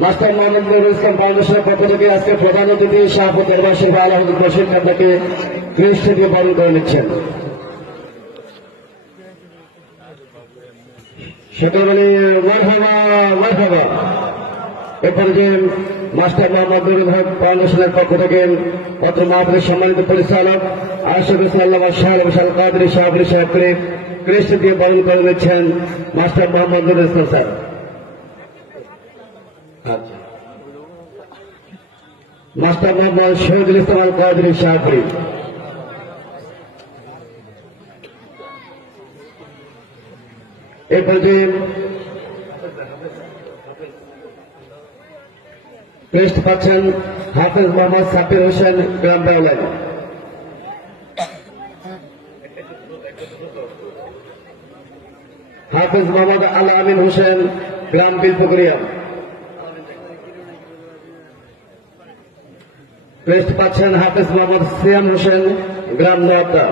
Master Mohammad Nurul Islam ফাউন্ডেশনের পক্ষ থেকে আজকে প্রধান অতিথি শাহপুর দরবার শরীফ আলা হযরত বশির কাবলাকে ক্রেস্ট দিয়ে বরণ করে নিচ্ছেন। সকলে মারহাবা মারহাবা। এরপরে যে মাস্টার মোহাম্মদ নুরুল হক ফাউন্ডেশনের পক্ষ থেকে অত্র মাহফিলের সম্মানিত পরিচালক আশরাফ আল্লামা শাহ বিশাল কাদরী সাহেবের সাহেবকে ক্রেস্ট দিয়ে বরণ করে নিচ্ছেন master Mohammad Nurul Islam sir. Master Mohammad Shahidul Islam আল কাদরী সাহেবকে এরপরে যে ক্রেস্ট পাচ্ছেন হাফেজ মোহাম্মদ সাকির হোসেন গ্রাম বাউলাই। হাফেজ মোহাম্মদ আল আমিন হোসেন গ্রাম বিলপুকুরিয়া। ক্রেস্ট পাচ্ছেন হাফেজ মোহাম্মদ সিয়াম হোসেন গ্রাম নোয়াদা।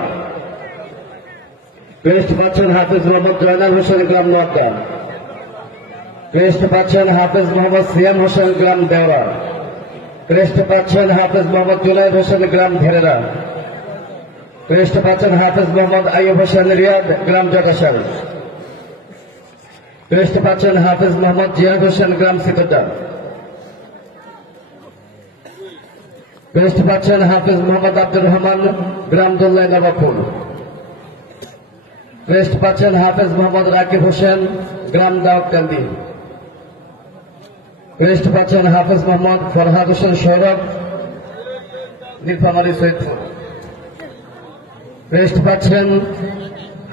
ক্রেস্ট পাচ্ছেন হাফেজ মোহাম্মদ জয়নাল হোসেন গ্রাম নোয়াদা। ক্রেস্ট পাচ্ছেন হাফেজ মোহাম্মদ সিয়াম হোসেন গ্রাম দেওরা। ক্রেস্ট পাচ্ছেন হাফেজ মোহাম্মদ জুনাইদ হোসেন গ্রাম ধেরেরা। ক্রেস্ট পাচ্ছেন হাফেজ মোহাম্মদ আইয়ুব হোসেন রিয়াদ গ্রাম জটাশাল। ক্রেস্ট পাচ্ছেন হাফেজ মোহাম্মদ জিয়াদ হোসেন গ্রাম সিকদ্দা। ক্রেস্ট পাচ্ছেন হাফেজ মোহাম্মদ আব্দুর রহমান গ্রাম দোল্লাই নবাবপুর। ক্রেস্ট পাচ্ছেন হাফেজ মোহাম্মদ রাকিব হোসেন গ্রাম দাউদকান্দি। ক্রেস্ট পাচ্ছেন হাফেজ মোহাম্মদ ফরহাদ হোসেন সৌরভ নীলফামারী সৈয়দপুর। ক্রেস্ট পাচ্ছেন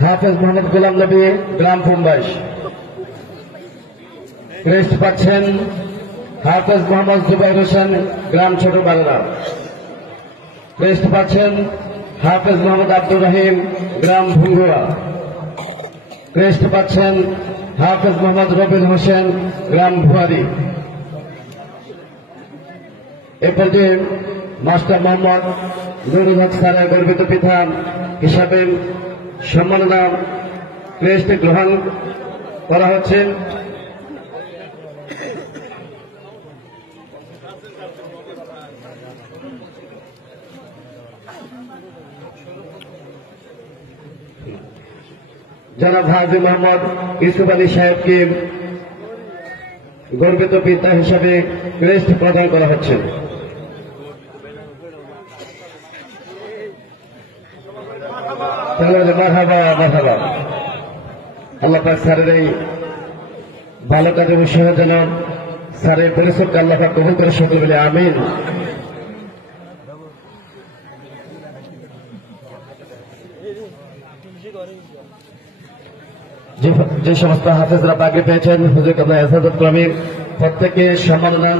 হাফেজ মোহাম্মদ গোলাম নবী গ্রাম ফুমবাইশ। ক্রেস্ট পাচ্ছেন হাফেজ মোহাম্মদ জুবাইর হোসেন গ্রাম ছোট বাংলা। ক্রেস্ট পাচ্ছেন হাফেজ মোহাম্মদ আব্দুর রহিম গ্রাম ভুঙ্গুয়া। ক্রেস্ট পাচ্ছেন হাফেজ মোহাম্মদ রবিন হোসেন গ্রাম ভুয়ারি। এ পর্যায়ে মাস্টার মোহাম্মদ নুরুল হক স্যারের গর্বিত পিতা হিসাবে সম্মাননা ক্রেস্ট গ্রহণ করা হচ্ছে। জনাব হাজী মোহাম্মদ ইউসুফ আলী সাহেবকে গর্বিত পিতা হিসাবে ক্রেস্ট প্রদান করা হচ্ছে। মারহাবা মারহাবা। আল্লাহ পাক স্যারের এই ভালো কাজের উৎসাহ যেন স্যারের পরিশ্রমকে আল্লাহ পাক কবুল করে সকল বলে আমিন। যে সমস্ত হাফেজরা পাগড়ি পেয়েছেন হুজুর কাবলা এসাদত ক্রমে প্রত্যেকে সম্মাননা